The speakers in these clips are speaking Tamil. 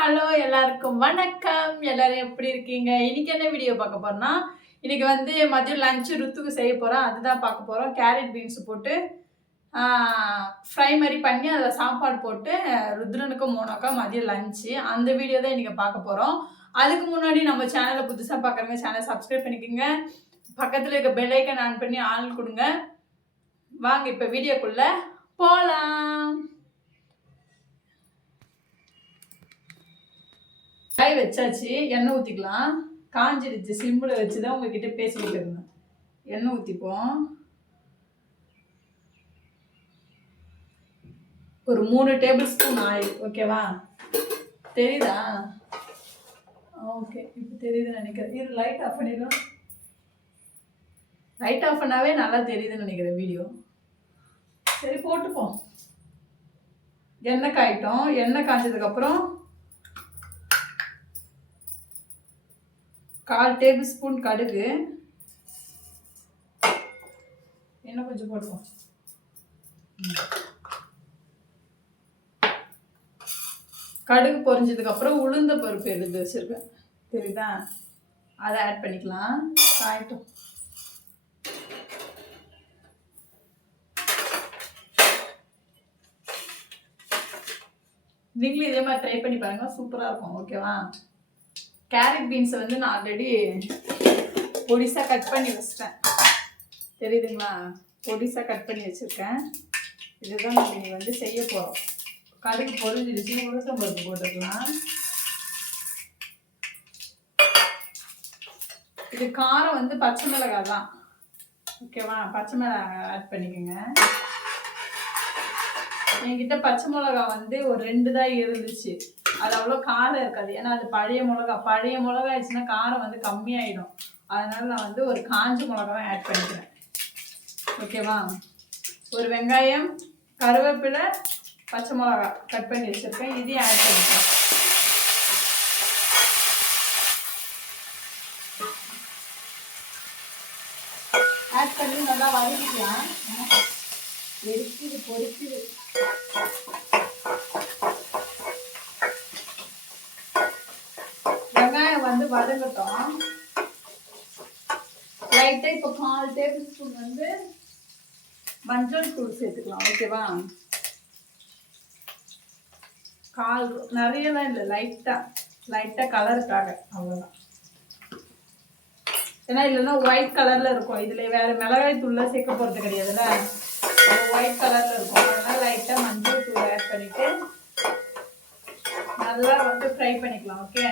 ஹலோ எல்லாருக்கும் வணக்கம். எல்லாரும் எப்படி இருக்கீங்க? இன்னைக்கு என்ன வீடியோ பார்க்க போறோம்னா, இன்னைக்கு வந்து மதியம் லஞ்ச் ருத்துக்கு செய்ய போறோம். அதுதான் பார்க்க போறோம். கேரட் பீன்ஸ் போட்டு ஃப்ரை மாதிரி பண்ணி அதில் சாப்பாடு போட்டு ருத்ரனுக்கும் மோனாக்கா மதியம் லஞ்சு. அந்த வீடியோ தான் இன்னைக்கு பார்க்க போறோம். அதுக்கு முன்னாடி நம்ம சேனலை புதுசாக பார்க்குறவங்க சேனலை சப்ஸ்கிரைப் பண்ணிக்கோங்க. பக்கத்தில் இருக்க பெல் ஐக்கன் ஆன் பண்ணி ஆன் கொடுங்க. வாங்க இப்போ வீடியோக்குள்ள போகலாம். காய் வச்சாச்சு, எண்ணெய் ஊற்றிக்கலாம். காஞ்சிடுச்சு, சிம்பிளை வச்சு தான் உங்ககிட்ட பேசிக்கிட்டு இருந்தேன். எண்ணெய் ஊற்றிப்போம். ஒரு 3 டேபிள் ஸ்பூன் ஆயில். ஓகேவா? தெரியுதா? ஓகே, இப்போ தெரியுதுன்னு நினைக்கிறேன். இது லைட் ஆஃப் பண்ணிடலாம். லைட் ஆஃப் பண்ணாவே நல்லா தெரியுதுன்னு நினைக்கிறேன் வீடியோ. சரி, போட்டுப்போம். எண்ணெய் காயிட்டோம். எண்ணெய் காய்ச்சதுக்கப்புறம் 1/4 டேபிள் ஸ்பூன் கடுகு. இன்னும் கொஞ்சம் போடுவோம். கடுகு பொரிஞ்சதுக்கப்புறம் உளுந்த பருப்பு எடுத்து வச்சுருக்கேன். தெரியுதா? அதை ஆட் பண்ணிக்கலாம். காயட்டும். நீங்களும் இதே மாதிரி ட்ரை பண்ணி பாருங்க, சூப்பராக இருக்கும். ஓகேவா? கேரட் பீன்ஸை வந்து நான் ஆல்ரெடி பொடிசாக கட் பண்ணி வச்சிட்டேன். தெரியுதுங்களா? பொடிசாக கட் பண்ணி வச்சுருக்கேன். இதுதான் நம்ம இனி வந்து செய்ய போகிறோம். கடுகு பொரிஞ்சிடுச்சு, உளுத்தம் பருப்பு போட்டுக்கலாம். இது காரம் வந்து பச்சை மிளகாய் தான். ஓகேவா? பச்சை மிளகாய் ஆட் பண்ணிக்கோங்க. என்கிட்ட பச்சை மிளகா வந்து ஒரு 2 தான் இருந்துச்சு. அது அவ்வளோ காரம் இருக்காது, ஏன்னா அது பழைய மிளகா ஆயிடுச்சுன்னா காரம் வந்து கம்மியாயிடும். அதனால நான் வந்து ஒரு காஞ்ச மிளகாவை ஆட் பண்ணிக்கிறேன். ஓகேவா? ஒரு வெங்காயம், கருவேப்பிலை, பச்சை மிளகா கட் பண்ணி வச்சிருக்கேன். இதையும் ஆட் பண்ணிக்கிறேன். ஆட் பண்ணி நல்லா வதக்கிக்கலாம். எரிக்குது, பொரிக்குது. வெங்காயம் வந்து வதங்கட்டும். லைட்டாக இப்போ 1/4 டேபிள் ஸ்பூன் வந்து மஞ்சள் தூள் சேர்த்துக்கலாம். ஓகேவா? நிறையலாம் இல்லை, லைட்டாக கலருக்காக, அவ்வளோதான். ஏன்னா இல்லைன்னா ஒயிட் கலரில் இருக்கும். இதில் வேறு மிளகாய் தூள்லாம் சேர்க்க போகிறது கிடையாதுல்ல, ஒயிட் கலரில் இருக்கும். அதனால் லைட்டாக மஞ்சள் தூள் ஆட் பண்ணிவிட்டு நல்லா வந்து ஃப்ரை பண்ணிக்கலாம். ஓகே?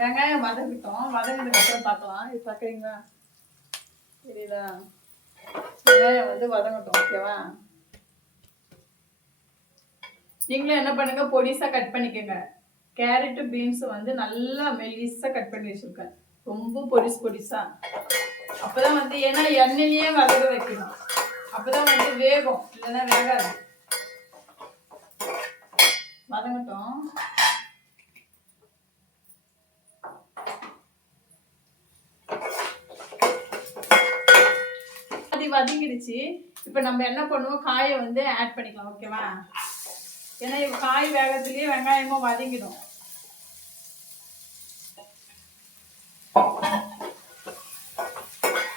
வெங்காயம் வதக்கிட்டோம். வதங்கினதுக்கப்புறம் பார்க்கலாம். இது பார்க்குறீங்களா? தெரியுதா? வெங்காயம் வந்து வதங்கட்டும். ஓகேவா? நீங்களும் என்ன பண்ணுங்க, பொடிசாக கட் பண்ணிக்கோங்க. கேரட்டு பீன்ஸை வந்து நல்லா மெலிசாக கட் பண்ணி வச்சுருக்கேன். ரொம்ப பொடிசா. அப்போதான் வந்து, ஏன்னா எண்ணெயிலேயே வதக்க வைக்கணும். அப்போதான் வந்து வேகும், இல்லைன்னா வேகாது. வதங்கட்டும். வதங்கிடுச்சு. இப்போ நம்ம என்ன பண்ணுவோம், காயை வந்து ஆட் பண்ணிக்கலாம். ஓகேவா? ஏன்னா இப்போ காய் வேகத்துலேயே வெங்காயமும் வதங்கிடும்.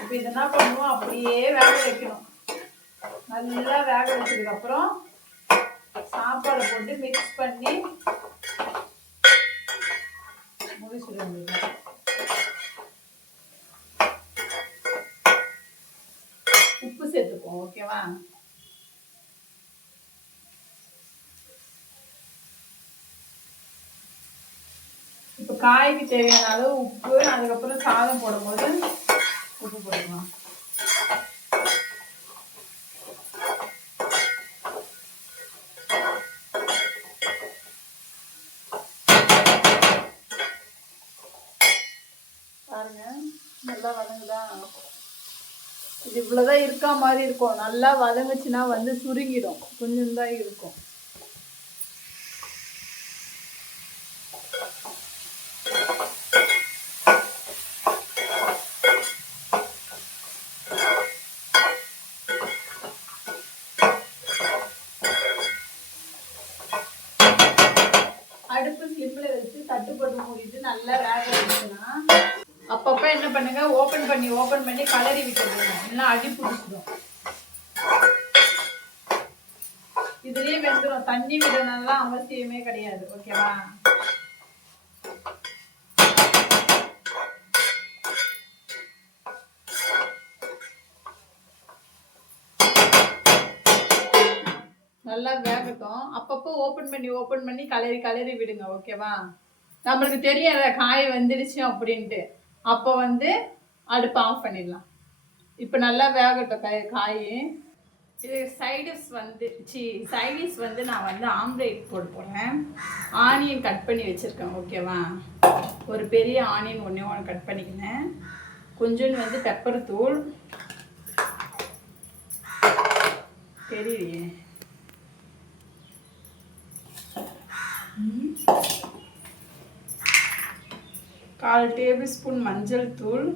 இப்போ இது என்ன பண்ணுவோம், அப்படியே வேக வைக்கணும். நல்லா வேக வச்சதுக்கப்புறம் சாப்பாடை போட்டு மிக்ஸ் பண்ணி முடிச்சிடுவோம். உப்பு சேர்த்துப்போம். ஓகேவா? இப்போ காய்க்கு தேவையான அளவு உப்பு, அதுக்கப்புறம் சாதம் போடும்போது உப்பு போட்டுக்கலாம். பாருங்க, நல்லா வதங்குதா? இது இவ்வளோதான் இருக்கா மாதிரி இருக்கும். நல்லா வதங்குச்சுன்னா வந்து சுருங்கிடும். கொஞ்சம் தான் இருக்கும். அடுப்பு ஸ்லிம்ல வச்சு தட்டு போட்டு மூடிட்டு நல்லா வேக வச்சுன்னா அப்பப்போ என்ன பண்ணுங்க, ஓப்பன் பண்ணி கலரி விட்டுருங்க, இல்லைன்னா அடி பிடிச்சிடும். இதுலயே வெந்துடும், தண்ணி விடணும்லாம் அவசியமே கிடையாது. ஓகேவா? நல்லா வேகட்டும். அப்பப்போ ஓப்பன் பண்ணி கலரி விடுங்க. ஓகேவா? நம்மளுக்கு தெரியல காய் வந்துடுச்சு அப்படின்ட்டு. அப்போ வந்து அடுப்பு ஆஃப் பண்ணிடலாம். இப்போ நல்லா வேகட்டும் காய். இது சைடிஷ் வந்து நான் வந்து ஆம்லேட் போட போகிறேன். ஆனியன் கட் பண்ணி வச்சுருக்கேன். ஓகேவா? ஒரு பெரிய ஆனியன் ஒன்று கட் பண்ணிக்கினேன். கொஞ்சோண்டு வந்து பெப்பர் தூள், தெரியலையே, 1/4 டேபிள்ஸ்பூன் மஞ்சள் தூள்,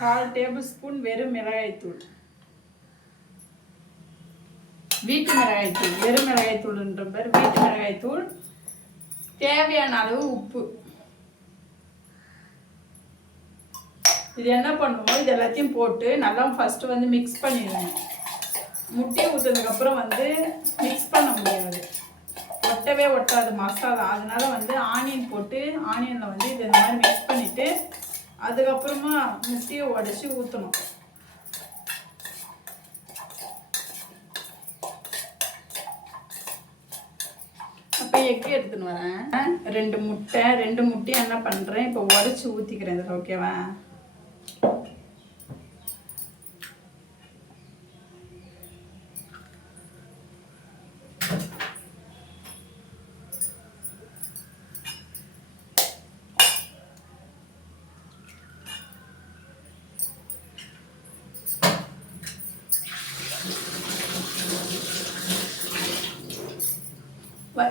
1/4 டேபிள்ஸ்பூன் வெறும் மிளகாய்த்தூள், வீட்டு மிளகாய்த்தூள், வெறும் மிளகாய்த்தூள்ன்ற பேர் வீட்டு மிளகாய்த்தூள், தேவையான அளவு உப்பு. இது என்ன பண்ணுவோம், இது எல்லாத்தையும் போட்டு நல்லா ஃபஸ்ட்டு வந்து மிக்ஸ் பண்ணிடுவேன். முட்டையை ஊற்றுனதுக்கப்புறம் வந்து மிக்ஸ் பண்ண முடியாது, ஒட்டவே ஒட்டாது மசாலா. அதனால வந்து ஆனியன் போட்டு ஆனியனில் வந்து இது இந்த மாதிரி மிக்ஸ் பண்ணிவிட்டு அதுக்கப்புறமா முட்டையை உடச்சி ஊற்றணும். அப்போ எக்கு எடுத்துன்னு வரேன். 2 முட்டையை என்ன பண்ணுறேன், இப்போ உடச்சி ஊற்றிக்கிறேன் இதில். ஓகேவா?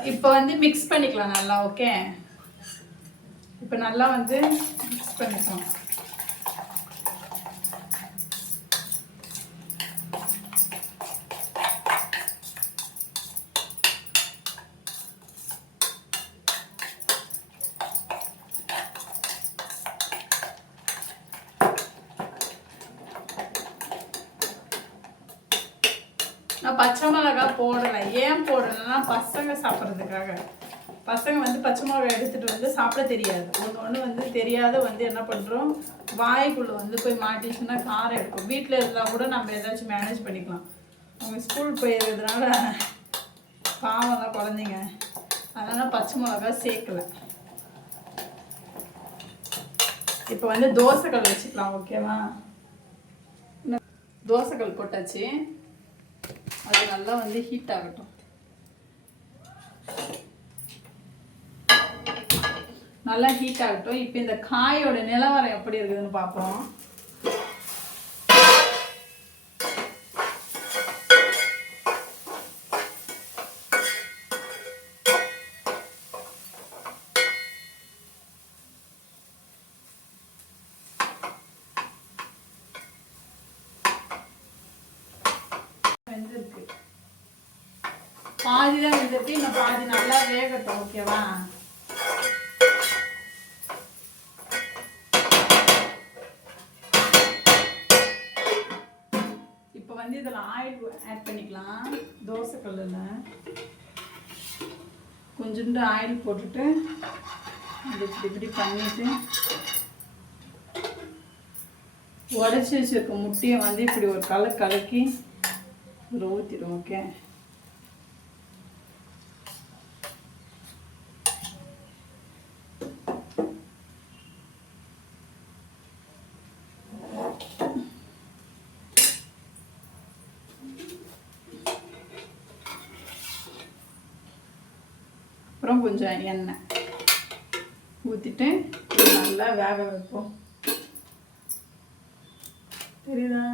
இப்போ வந்து மிக்ஸ் பண்ணிக்கலாம் நல்லா. ஓகே, இப்போ நல்லா வந்து மிக்ஸ் பண்ணிக்கலாம். நான் பச்சை மிளகாய் போடலை. ஏன் போடலைன்னா பசங்க சாப்பிட்றதுக்காக. பசங்க வந்து பச்சை மிளகாய் எடுத்துகிட்டு வந்து சாப்பிட தெரியாது. ஒன்று வந்து தெரியாத வந்து என்ன பண்ணுறோம், வாய்க்குள்ளே வந்து போய் மாட்டிச்சுன்னா காரம் எடுக்கும். வீட்டில் இருந்தால் கூட நம்ம ஏதாச்சும் மேனேஜ் பண்ணிக்கலாம். அவங்க ஸ்கூல் போயிடுறதுனால பாவம்லாம் குழந்தைங்க, அதனால் பச்சை மிளகாய் சேர்க்கலை. இப்போ வந்து தோசைக்கல் வச்சுக்கலாம். ஓகேவா? தோசைக்கல் போட்டாச்சு, அது நல்லா வந்து ஹீட் ஆகட்டும். நல்லா ஹீட் ஆகட்டும். இப்போ இந்த காயோட நிலவரம் எப்படி இருக்குதுன்னு பார்ப்போம். பாதி தான் வெந்துட்டு, இன்னும் பாதி நல்லா வேகட்டும். ஓகேவா? இப்போ வந்து இதில் ஆயில் ஆட் பண்ணிக்கலாம். தோசைக்கல்லில் கொஞ்சோண்டு ஆயில் போட்டுட்டு இப்படி பண்ணிட்டு உடச்சி வச்சுருக்க முட்டையை வந்து இப்படி ஒரு கலக்கி ஊற்றிடும். ஓகே, அப்புறம் கொஞ்சம் எண்ணெய் ஊற்றிட்டு நல்லா வேக வைப்போம். தெரியுதா?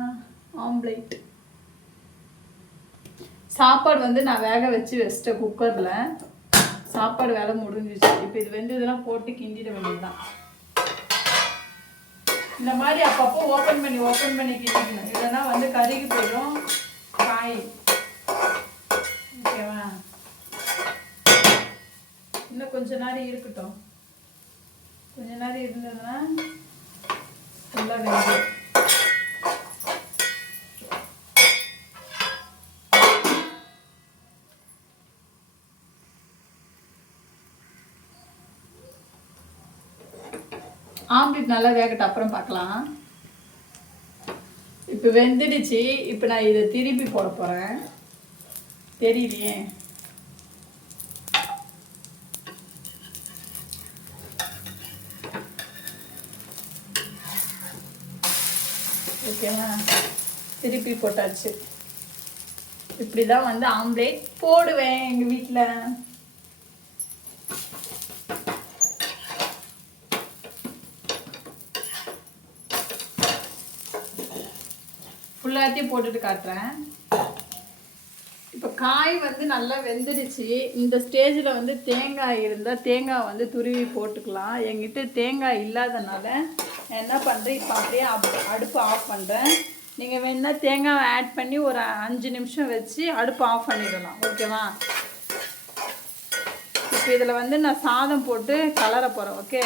ஆம்லேட் சாப்பாடு வந்து நான் வேக வச்சு வச்சிட்டேன் குக்கரில். சாப்பாடு வேலை முடிஞ்சிச்சு. இப்போ இது வந்து இதெல்லாம் போட்டு கிண்டிட வேண்டியதுதான். இந்த மாதிரி அப்பப்போ ஓப்பன் பண்ணி கிண்டிக்கணும், இல்லைன்னா வந்து கருகி போயிடும். காய். ஓகேவா? இன்னும் கொஞ்ச நேரம் இருக்கட்டும். கொஞ்ச நேரம் இருந்ததுன்னா ஃபுல்லாக வெந்துடும். ஆம்லெட் நல்லா வேகட்டும், அப்புறம் பார்க்கலாம். இப்போ வெந்துடுச்சு. இப்போ நான் இதை திருப்பி போட போகிறேன். தெரியலையே. ஓகேவா? திருப்பி போட்டாச்சு. இப்படி தான் வந்து ஆம்லேட் போடுவேன் எங்கள் வீட்டில். ஃபுல்லாத்தையும் போட்டுட்டு காட்டுறேன். இப்போ காய் வந்து நல்லா வெந்துடுச்சு. இந்த ஸ்டேஜில் வந்து தேங்காய் இருந்தால் தேங்காய் வந்து துருவி போட்டுக்கலாம். என்கிட்ட தேங்காய் இல்லாதனால என்ன பண்ணுறேன், இப்போ அப்படியே அடுப்பு ஆஃப் பண்ணுறேன். நீங்கள் வேணுன்னா தேங்காவை ஆட் பண்ணி ஒரு 5 நிமிஷம் வச்சு அடுப்பு ஆஃப் பண்ணிடலாம். ஓகேவா? இப்போ இதில் வந்து நான் சாதம் போட்டு கலர போகிறேன். ஓகே,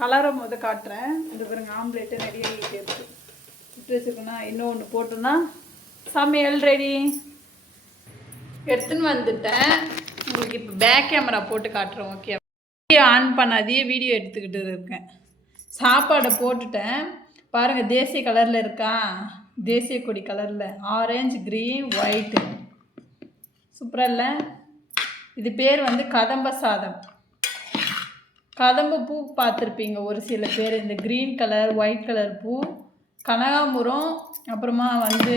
கலரும் போது காட்டுறேன். இது பாருங்க, ஆம்லேட்டு ரெடி ஆகிட்டு இருக்குது. விட்டு வச்சுக்கோன்னா இன்னொன்று போட்டோன்னா சமையல் ரெடி. எடுத்துன்னு வந்துட்டேன். உங்களுக்கு இப்போ பேக் கேமரா போட்டு காட்டுறோம். ஓகே, வீடியோ ஆன் பண்ணாதே வீடியோ எடுத்துக்கிட்டு இருக்கேன். சாப்பாடை போட்டுட்டேன் பாருங்கள். தேசிய கலரில் இருக்கா, தேசிய கொடி கலரில், ஆரஞ்சு, க்ரீன், ஒயிட்டு. சூப்பராக இல்லை? இது பேர் வந்து கதம்ப சாதம். கதம்ப பூ பார்த்துருப்பீங்க ஒரு சில பேர். இந்த க்ரீன் கலர், ஒயிட் கலர் பூ, கனகாம்பரம், அப்புறமா வந்து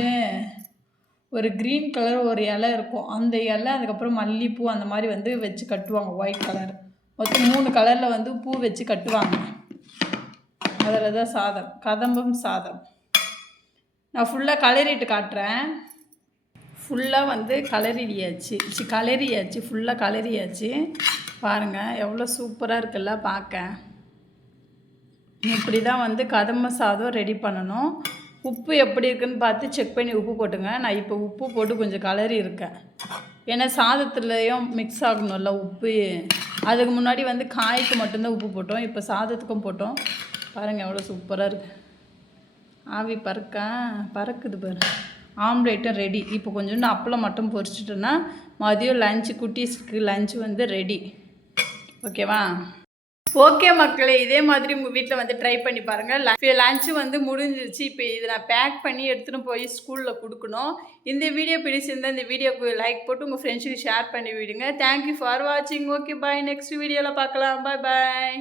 ஒரு க்ரீன் கலர் ஒரு இலை இருக்கும், அந்த இலை, அதுக்கப்புறம் மல்லிப்பூ, அந்த மாதிரி வந்து வச்சு கட்டுவாங்க. ஒயிட் கலர் மொத்தம் 3 கலரில் வந்து பூ வச்சு கட்டுவாங்க. அதில் தான் சாதம், கதம்பம் சாதம். நான் ஃபுல்லாக கலரிட்டு காட்டுறேன். ஃபுல்லாக வந்து கலரியாச்சு, ஃபுல்லாக கலரியாச்சு. பாருங்கள் எவ்வளோ சூப்பராக இருக்குல்ல பார்க்க. இப்படி தான் வந்து கதம்ப சாதம் ரெடி பண்ணணும். உப்பு எப்படி இருக்குன்னு பார்த்து செக் பண்ணி உப்பு போட்டுங்க. நான் இப்போ உப்பு போட்டு கொஞ்சம் கலரி இருக்கேன். ஏன்னா சாதத்துலேயும் மிக்ஸ் ஆகணும்ல உப்பு. அதுக்கு முன்னாடி வந்து காய்க்கு மட்டும்தான் உப்பு போட்டோம், இப்போ சாதத்துக்கும் போட்டோம். பாருங்கள் எவ்வளோ சூப்பராக இருக்குது. ஆவி பறக்குது பாரு. ஆம்லேட்டும் ரெடி. இப்போ கொஞ்சோண்டு அப்பளம் மட்டும் பொரிச்சிட்டோன்னா மதியம் லஞ்சு, குட்டீஸ்க்கு லஞ்சு வந்து ரெடி. ஓகேவா? ஓகே மக்களே, இதே மாதிரி உங்கள் வீட்டில் வந்து ட்ரை பண்ணி பாருங்கள். லஞ்சு வந்து முடிஞ்சிருச்சு. இப்போ இதை நான் பேக் பண்ணி எடுத்துகிட்டு போய் ஸ்கூலில் கொடுக்கணும். இந்த வீடியோ பிடிச்சிருந்தால் இந்த வீடியோக்கு லைக் போட்டு உங்கள் ஃப்ரெண்ட்ஸுக்கு ஷேர் பண்ணி விடுங்க. தேங்க்யூ ஃபார் வாட்சிங். ஓகே, பாய். நெக்ஸ்ட் வீடியோவில் பார்க்கலாம். பாய் பாய்.